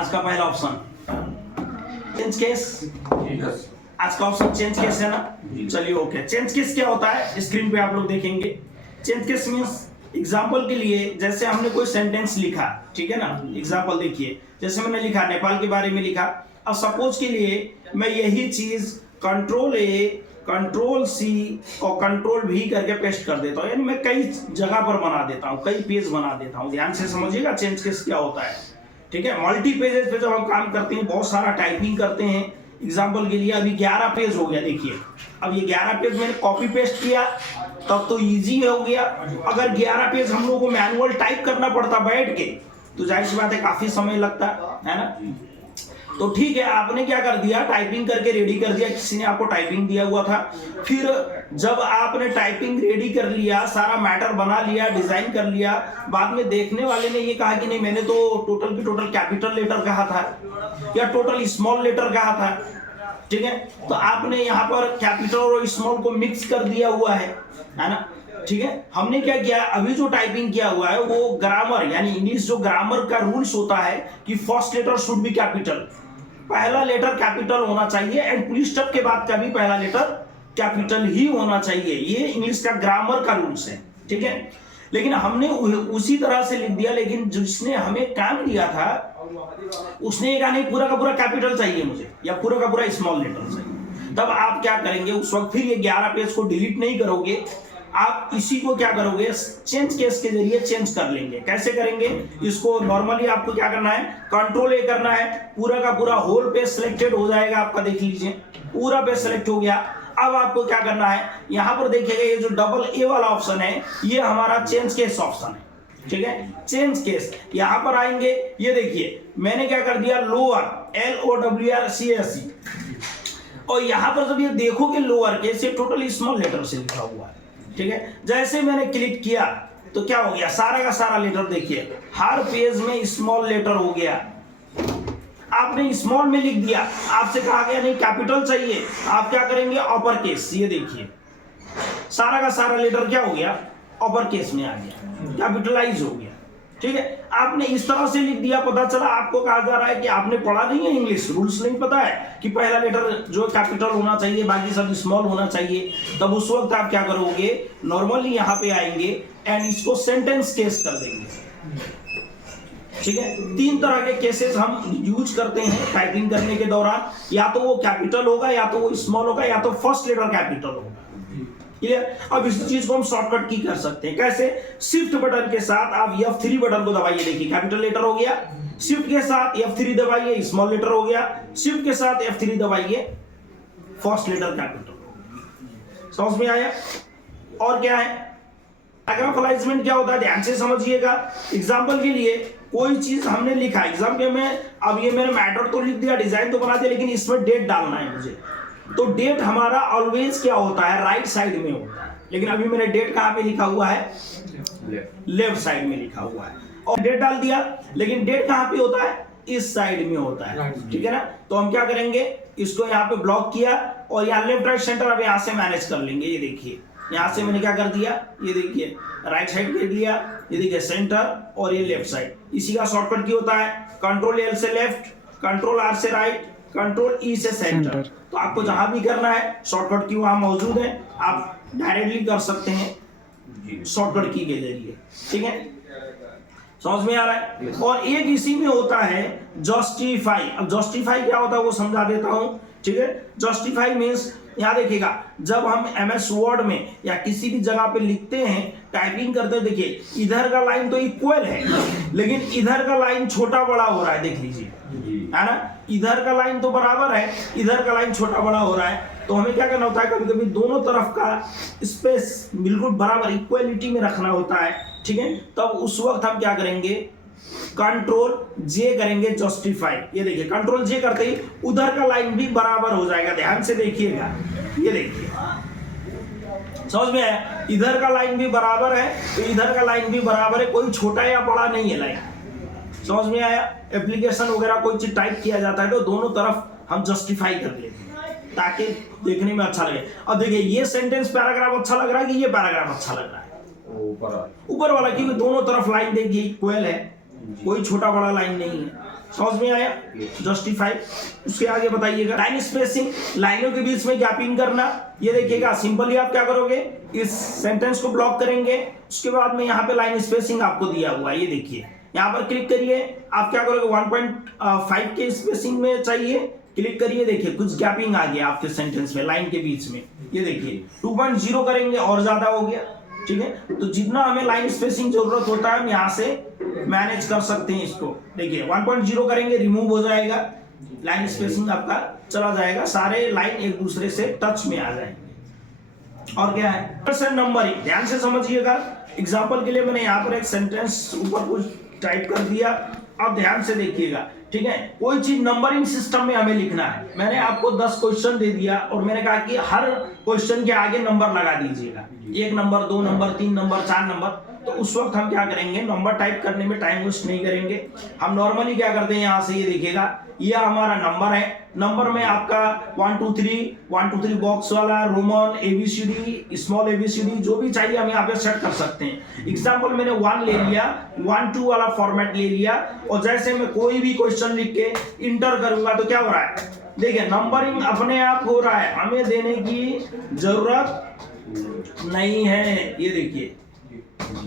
आज का पहला ऑप्शन चेंज केस, आज का ऑप्शन चेंज केस है ना। चलिए ओके, चेंज केस क्या होता है स्क्रीन पे आप लोग देखेंगे। चेंज केस मींस एग्जाम्पल के लिए जैसे हमने कोई सेंटेंस लिखा, ठीक है ना, एग्जाम्पल देखिए, जैसे मैंने लिखा नेपाल के बारे में लिखा। अब सपोज के लिए मैं यही चीज कंट्रोल ए, कंट्रोल सी और कंट्रोल भी करके पेस्ट कर देता हूँ, यानी मैं कई जगह पर बना देता हूँ, कई पेज बना देता हूँ। ध्यान से समझिएगा चेंज केस क्या होता है, ठीक है। मल्टी पेजेस पे जब हम काम करते हैं, बहुत सारा टाइपिंग करते हैं। एग्जाम्पल के लिए अभी 11 पेज हो गया, देखिए अब ये 11 पेज मैंने कॉपी पेस्ट किया तब तो इजी हो गया। अगर 11 पेज हम लोगों को मैनुअल टाइप करना पड़ता बैठ के तो जाहिर सी बात है काफी समय लगता है ना। तो ठीक है, आपने क्या कर दिया, टाइपिंग करके रेडी कर दिया, किसी ने आपको टाइपिंग दिया हुआ था। फिर जब आपने टाइपिंग रेडी कर लिया, सारा मैटर बना लिया, डिजाइन कर लिया, बाद में देखने वाले ने ये कहा कि नहीं मैंने तो टोटल की टोटल कैपिटल लेटर कहा था या टोटल स्मॉल लेटर कहा था, ठीक है। तो आपने यहाँ पर कैपिटल और स्मॉल को मिक्स कर दिया हुआ है ना, ठीक है। हमने क्या किया, अभी जो टाइपिंग किया हुआ है वो ग्रामर, यानी इंग्लिश जो ग्रामर का रूल्स होता है कि first letter should be capital, पहला लेटर कैपिटल होना चाहिए एंड फुल स्टॉप के बाद का भी पहला लेटर कैपिटल ही होना चाहिए। ये इंग्लिश का ग्रामर का रूल्स है, ठीक है। लेकिन हमने उसी तरह से लिख दिया, लेकिन जिसने हमें काम दिया था उसने कहा नहीं पूरा का पूरा कैपिटल चाहिए मुझे या पूरा का पूरा स्मॉल लेटर चाहिए। तब आप क्या करेंगे उस वक्त, फिर ये 11 पेज को डिलीट नहीं करोगे, आप इसी को क्या करोगे, चेंज केस के जरिए चेंज कर लेंगे। कैसे करेंगे इसको, नॉर्मली आपको क्या करना है, कंट्रोल ए करना है, पूरा का पूरा होल पेज सिलेक्टेड हो जाएगा आपका, देख लीजिए पूरा पेज सिलेक्ट हो गया। अब आपको क्या करना है, यहां पर देखिएगा ये जो डबल ए वाला ऑप्शन है ये हमारा चेंज केस ऑप्शन है, ठीक है। चेंज केस यहां पर आएंगे, ये देखिए मैंने क्या कर दिया, लोअर LOWRCSE, और यहां पर जब ये देखोगे लोअर केस ये टोटल स्मॉल लेटर से लिखा हुआ है, ठीक है। जैसे मैंने क्लिक किया तो क्या हो गया, सारा का सारा लेटर देखिए हर पेज में स्मॉल लेटर हो गया। आपने स्मॉल में लिख दिया, आपसे कहा गया नहीं कैपिटल चाहिए, आप क्या करेंगे अपर केस, ये देखिए सारा का सारा लेटर क्या हो गया, अपर केस में आ गया, कैपिटलाइज हो गया, ठीक है। आपने इस तरह से लिख दिया, पता चला आपको कहा जा रहा है कि आपने पढ़ा नहीं है इंग्लिश, रूल्स नहीं पता है कि पहला लेटर जो कैपिटल होना चाहिए बाकी सब स्मॉल होना चाहिए। तब उस वक्त आप क्या करोगे, नॉर्मली यहाँ पे आएंगे एंड इसको सेंटेंस केस कर देंगे, ठीक है। 3 तरह के केसेस हम यूज करते हैं टाइपिंग करने के दौरान, या तो वो कैपिटल होगा या तो वो स्मॉल होगा या तो फर्स्ट लेटर कैपिटल होगा, क्लियर। अब इस चीज को हम शॉर्टकट की कर सकते हैं, कैसे, शिफ्ट बटन के साथ आप F3 बटन को दबाइए, देखिए कैपिटल लेटर हो गया, शिफ्ट के साथ F3 दबाइए स्मॉल लेटर हो गया, शिफ्ट के साथ F3 दबाइए फर्स्ट लेटर कैपिटल। समझ में आया। और क्या है पैराग्राफ क्या होता है, ध्यान से समझिएगा। एग्जाम्पल के लिए कोई चीज हमने लिखा एग्जाम्पल में, अब ये मैंने मैटर तो लिख दिया, डिजाइन तो बना दिया, लेकिन इसमें डेट डालना है मुझे, तो डेट हमारा ऑलवेज क्या होता है, राइट साइड में होता है। लेकिन अभी मैंने डेट कहां पे लिखा हुआ है, लेफ्ट साइड में लिखा हुआ है, और डेट डाल दिया, लेकिन डेट कहां पे होता है, इस साइड में होता है, ठीक है ना। तो हम क्या करेंगे, इसको यहाँ पे ब्लॉक किया और यहाँ लेफ्ट राइट सेंटर अब यहाँ से मैनेज कर लेंगे। ये देखिए यहाँ से मैंने क्या कर दिया, ये देखिए राइट साइड कर दिया, ये देखिए सेंटर और ये लेफ्ट साइड। इसी का शॉर्टकट की होता है, कंट्रोल L से लेफ्ट, कंट्रोल R से राइट, कंट्रोल E से सेंटर। तो आपको जहां भी करना है शॉर्टकट की वहां मौजूद है, आप डायरेक्टली कर सकते हैं शॉर्टकट की के जरिए, ठीक है। समझ में आ रहा है। और एक इसी में होता है जस्टिफाई। अब जस्टिफाई क्या होता है वो समझा देता हूं, ठीक है। जस्टिफाई मीन्स यहाँ देखिएगा, जब हम MS वर्ड में या किसी भी जगह पे लिखते हैं, टाइपिंग करते हैं, देखिए इधर का लाइन तो इक्वल है लेकिन इधर का लाइन छोटा बड़ा हो रहा है, देख लीजिए, है ना। इधर का लाइन तो बराबर है, इधर का लाइन छोटा बड़ा हो रहा है। तो हमें क्या करना होता है, कभी कभी दोनों तरफ का स्पेस बिल्कुल बराबर इक्वलिटी में रखना होता है, ठीक है। तब उस वक्त हम क्या करेंगे, कंट्रोल J करेंगे जस्टिफाई। ये देखिए कंट्रोल J करते ही उधर का लाइन भी बराबर हो जाएगा, ध्यान से देखिएगा, ये देखिए समझ में आया। इधर का लाइन भी बराबर है तो इधर का लाइन भी बराबर है, कोई छोटा या बड़ा नहीं है लाइन, समझ में आया। एप्लीकेशन वगैरह कोई चीज टाइप किया जाता है तो दोनों तरफ हम जस्टिफाई कर लेते हैं ताकि देखने में अच्छा लगे। अब देखिए ये सेंटेंस पैराग्राफ अच्छा लग रहा है कि ये पैराग्राफ अच्छा लग रहा है, ऊपर वाला, क्योंकि दोनों तरफ लाइन देखिए इक्वल है, कोई छोटा बड़ा लाइन नहीं है, समझ में आया? जस्टिफाई। उसके आगे बताइएगा लाइन स्पेसिंग, लाइनों के बीच में गैपिंग करना। ये देखिएगा सिंपली आप क्या करोगे, इस सेंटेंस को ब्लॉक करेंगे, उसके बाद में यहाँ पे लाइन स्पेसिंग आपको दिया हुआ है, ये देखिए यहाँ पर क्लिक करिए। आप क्या करोगे 1.5 के स्पेसिंग में चाहिए, क्लिक करिए, देखिए कुछ गैपिंग आ गया आपके सेंटेंस में लाइन के बीच में। ये देखिए 2.0 करेंगे और ज्यादा हो गया, ठीक है। तो जितना हमें लाइन स्पेसिंग जरूरत होता है हम यहाँ से मैनेज कर सकते हैं इसको। देखिए 1.0 करेंगे, रिमूव हो जाएगा, लाइन स्पेसिंग आपका चला जाएगा, सारे लाइन एक दूसरे से टच में आ जाएंगे। और क्या है नंबरिंग, ध्यान से समझिएगा। एग्जाम्पल के लिए मैंने यहाँ पर एक सेंटेंस ऊपर कुछ टाइप कर दिया, अब ध्यान से देखिएगा, ठीक है। कोई चीज नंबरिंग सिस्टम में हमें लिखना है। मैंने आपको 10 क्वेश्चन दे दिया और मैंने कहा कि हर क्वेश्चन के आगे नंबर लगा दीजिएगा, 1 नंबर, 2 नंबर, 3 नंबर, 4 नंबर। तो उस वक्त हम क्या करेंगे, नंबर टाइप करने में टाइम वेस्ट नहीं करेंगे। हम नॉर्मली क्या करते हैं, यहाँ से ये देखिएगा, ये हमारा नंबर है। नंबर में आपका 1 2 3 बॉक्स वाला, रोमन, ABCD, स्मॉल ABCD, जो भी चाहिए हम यहाँ पे सेट कर सकते हैं। एग्जाम्पल मैंने 1 ले लिया, 1 2 वाला फॉर्मेट ले लिया, और जैसे मैं कोई भी क्वेश्चन लिख के इंटर करूंगा तो क्या हो रहा है, देखिए नंबरिंग अपने आप हो रहा है, हमें देने की जरूरत नहीं है। ये देखिए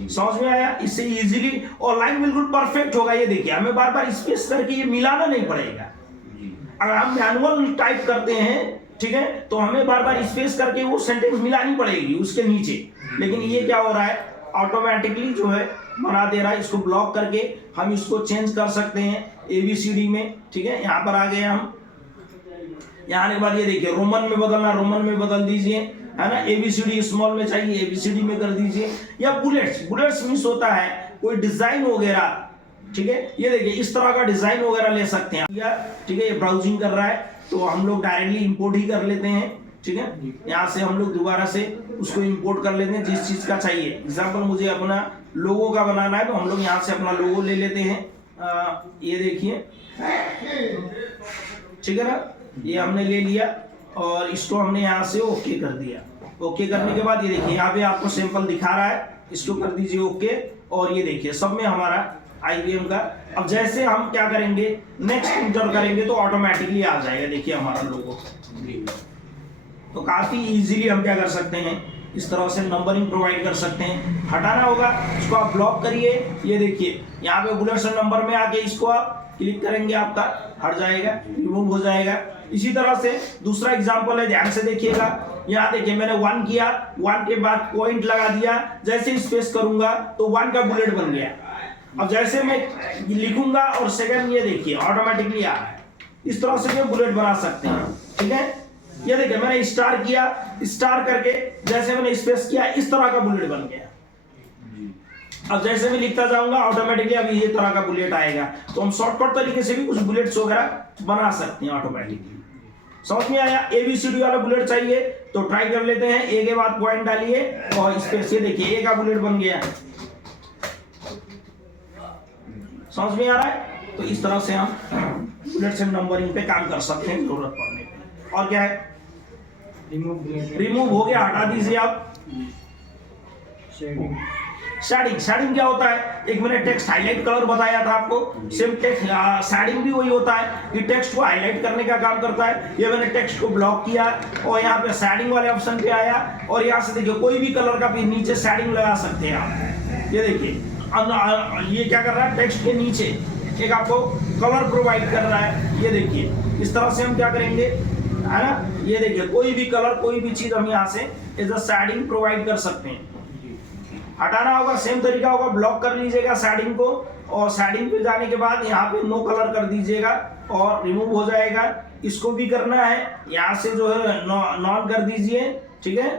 समझ में आया? इससे इजीली और लाइन बिल्कुल परफेक्ट होगा। ये देखिए हमें बार बार स्पेस करके ये मिलाना नहीं पड़ेगा। अगर हम मैनुअल टाइप करते हैं, ठीक है, तो हमें बार बार स्पेस करके वो सेंटेंस मिलानी पड़ेगी उसके नीचे। लेकिन ये क्या हो रहा है, ऑटोमेटिकली जो है बना दे रहा है। इसको ब्लॉक करके हम इसको चेंज कर सकते हैं ABCD में, ठीक है। यहाँ पर आ गए हम, यहाँ आने के बाद ये देखिए रोमन में बदलना, रोमन में बदल दीजिए, है ना। ABCD स्मॉल में चाहिए, ABCD में कर दीजिए। या बुलेट्स मिस होता है, कोई डिजाइन वगैरह, ठीक है। ये देखिए इस तरह का डिजाइन वगैरह ले सकते हैं, या ठीक है, ये ब्राउजिंग कर रहा है तो हम लोग डायरेक्टली इंपोर्ट ही कर लेते हैं, ठीक है। यहाँ से हम लोग दोबारा से उसको इंपोर्ट कर लेते हैं जिस चीज का चाहिए। एग्जाम्पल मुझे अपना लोगो का बनाना है तो हम लोग यहाँ से अपना लोगो ले लेते हैं। ये देखिए, ठीक है ना, ये हमने ले लिया और इसको हमने यहाँ से ओके कर दिया। ओके करने के बाद ये देखिए यहाँ पे आपको सैंपल दिखा रहा है, इसको कर दीजिए ओके। और ये देखिए सब में हमारा IBM का। अब जैसे हम क्या करेंगे, नेक्स्ट इंटर करेंगे तो ऑटोमेटिकली आ जाएगा, देखिए हमारा लोगो। तो काफी इजीली हम क्या कर सकते हैं, इस तरह से नंबरिंग प्रोवाइड कर सकते हैं। हटाना होगा इसको आप ब्लॉक करिए, ये देखिए यहाँ पे बुलेट्स नंबर में आके इसको आप क्लिक करेंगे, आपका हट जाएगा, रिमूव हो जाएगा। इसी तरह से दूसरा एग्जांपल है, ध्यान से देखिएगा। यहाँ देखिए मैंने 1 किया, 1 के बाद पॉइंट लगा दिया, जैसे स्पेस करूंगा तो 1 का बुलेट बन गया। अब जैसे मैं लिखूंगा और सेकंड, ये देखिए ऑटोमेटिकली आ रहा है। इस तरह से भी बुलेट बना सकते हैं, ठीक है। ये देखिए मैंने स्टार किया, स्टार करके जैसे मैंने स्पेस किया, इस तरह का बुलेट बन गया। अब जैसे मैं लिखता जाऊंगा ऑटोमेटिकली अभी ये तरह का बुलेट आएगा। तो हम शॉर्टकट तरीके से भी कुछ बुलेट्स वगैरह बना सकते हैं ऑटोमेटिकली। समझ में आया? ABCD वाला बुलेट चाहिए तो ट्राई कर लेते हैं। A के बाद पॉइंट डालिए और स्पेस, ये देखिए A का बुलेट बन गया। समझ में आ रहा है? तो इस तरह से हम बुलेट्स एंड नंबरिंग पे काम कर सकते हैं जरूरत पड़ने पे। और क्या है, रिमूव हो गया, हटा दीजिए आप। शेडिंग क्या होता है, एक मैंने टेक्स्ट हाईलाइट कलर बताया था आपको, सेम टेक्स्ट शेडिंग भी वही होता है कि टेक्स्ट को हाईलाइट करने का काम करता है। ये मैंने टेक्स्ट को ब्लॉक किया और यहाँ पे शेडिंग वाले ऑप्शन पे आया और यहाँ से देखिए कोई भी कलर का भी नीचे शेडिंग लगा सकते हैं आप। ये देखिए ये क्या कर रहा है, टेक्स्ट के नीचे एक आपको कलर प्रोवाइड कर रहा है। ये देखिए इस तरह से हम क्या करेंगे, है ना। ये देखिए कोई भी कलर, कोई भी चीज हम यहाँ से एज अ शेडिंग प्रोवाइड कर सकते हैं। हटाना होगा सेम तरीका होगा, ब्लॉक कर लीजिएगा शेडिंग को और शेडिंग पे जाने के बाद यहाँ पे नो कलर कर दीजिएगा और रिमूव हो जाएगा। इसको भी करना है, यहाँ से जो है नॉन कर दीजिए, ठीक है।